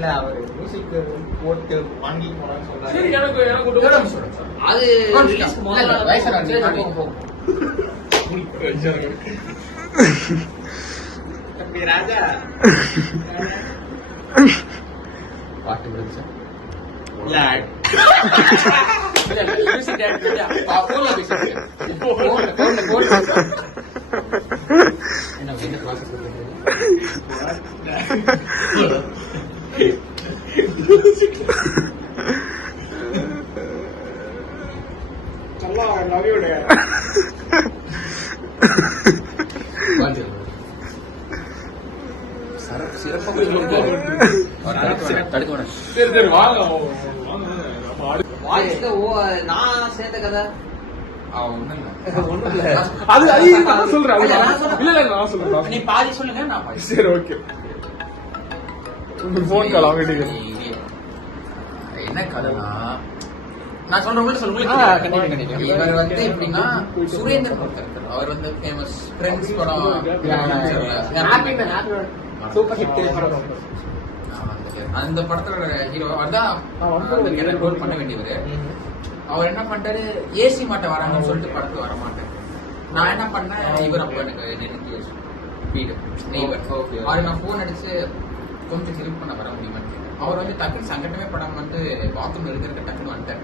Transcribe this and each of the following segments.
இல்ல அவர் மியூசிக் போட்டு வாங்கி போனான்னு சொல்றாரு. சரி எனக்கு அது ராஜா பாட்டு முடிஞ்சா மியூசிக் டைரக்டர் என்ன ப்ராசஸ் நல்லா லவ் யூ டே சிறப்பாக தடுக்க வேணாம். சரி வாங்க வாய்ஸ்ல நான் சேர்ந்த கதை நீ பாதி சொல்லுங்க நான் பாதி. சரி ஓகே. போன் கால் அவங்க என்ன கதைனா நான் சொல்றேன் சொல்லுங்க. இவர் வந்து எப்படின்னா சுரேந்தர் ஒருத்தர் இருக்காரு. அவர் வந்து ஃபேமஸ் ஃப்ரெண்ட்ஸ் படம் சூப்பர் ஹிட் அந்த படத்தோட ஹீரோ அவர்தான் ரோல் பண்ண வேண்டியவர். அவர் என்ன பண்ணிட்டாரு, ஏசி மாட்ட வராங்கன்னு சொல்லிட்டு படத்துக்கு வர மாட்டேன். நான் என்ன பண்ணேன், இவர் அப்ப எனக்கு நெருங்கி வீடு நெய்வர் அவரு நான் போன் அடிச்சு கொஞ்சம் ஹெல்ப் பண்ண வர முடியுமான்னு கேட்டேன். அவர் வந்து டக்குன்னு சங்கட்டமே படம் வந்து பாத்ரூம் இருக்கிற டக்குன்னு வந்துட்டார்.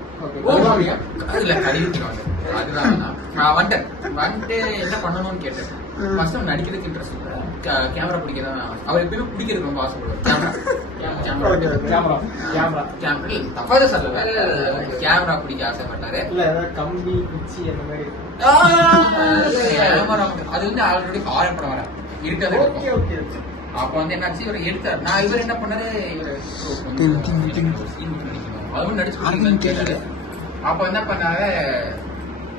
இல்ல கழிவுறாங்க அதுதான் நான் வந்துட்டு என்ன பண்ணணும்னு கேட்டேன். ஃபர்ஸ்ட் அவன் நடிக்கிறதுக்கு இன்ட்ரெஸ்ட் இல்ல, கேமரா பிடிக்கதான் அவர் எப்பயுமே பிடிக்கிறது ரொம்ப ஆசைப்படுவார். தப்பாத சொல்ல கேமரா பிடிக்க ஆசைப்பட்டாரு. கம்பி குச்சி அந்த மாதிரி அது வந்து ஆல்ரெடி ஃபாரின் படம் வர இருக்காது. அப்ப வந்து என்னாச்சு, இவர் எடுத்தார். நான் இவர் என்ன பண்ணாரு, அதுவும் நடிச்சு அப்ப என்ன பண்ணாரு,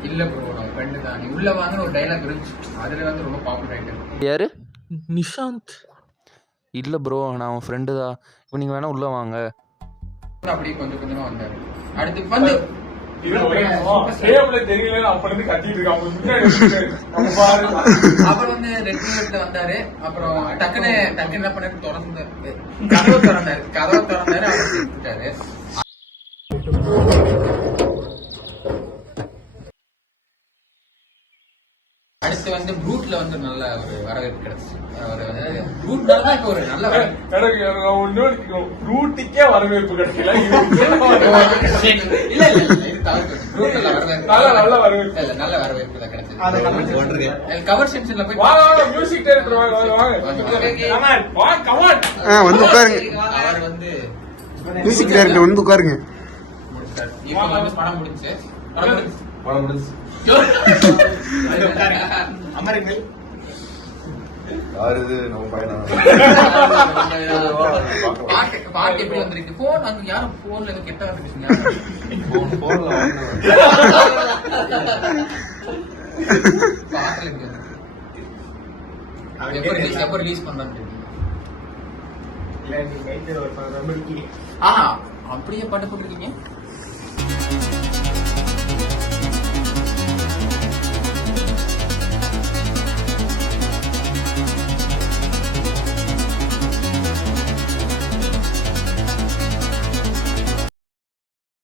இல்ல ப்ரோ நம்ம ஃப்ரெண்டு தான், நீ உள்ள வாங்கன்னு ஒரு டைலாக் இருந்துச்சு. அதுல வந்து ரொம்ப பாப்புலர் ஆயிட்டு. யாரு? நிஷாந்த். இல்ல ப்ரோ நான் அவன் ஃப்ரெண்டு தான், இப்போ நீங்க வேணா உள்ள வாங்க. அப்படியே கொஞ்சம் கொஞ்சமா வந்தாரு. அடுத்து வந்து தெரியல அப்ப இருந்து கத்திட்டு இருக்காங்க. அப்புறம் வந்து ரெட் மினிட்ல வந்தாரு. அப்புறம் டக்குன்னு என்ன பண்ணாரு, கதவை திறந்தாரு. அவர் விட்டாரு. அடுத்து வந்து ப்ரூட்ல வந்து நல்ல ஒரு வரவேற்பு கிடைச்சு. ப்ரூட்னாலதான் இப்ப ஒரு நல்ல ரூட்டுக்கே வரவேற்பு கிடைக்கல. இல்ல நல்ல வரவேற்பு தான் கிடைச்சது. கவர் செக்ஷன்ல போய் மியூசிக் டைரக்டர் வந்து உட்காருங்க. அவர் வந்து மியூசிக் டைரக்டர் வந்து உட்காருங்க. இப்ப வந்து படம் முடிஞ்சு அமருங்கள். பாட்டு எப்படி வந்திருக்கு, போன் அங்க யாரும் போன்ல எதுவும் கெட்ட வந்துருக்கீங்க. பாட்டுல எப்ப ரிலீஸ் பண்றான்னு அப்படியே பாட்டு போட்டிருக்கீங்க.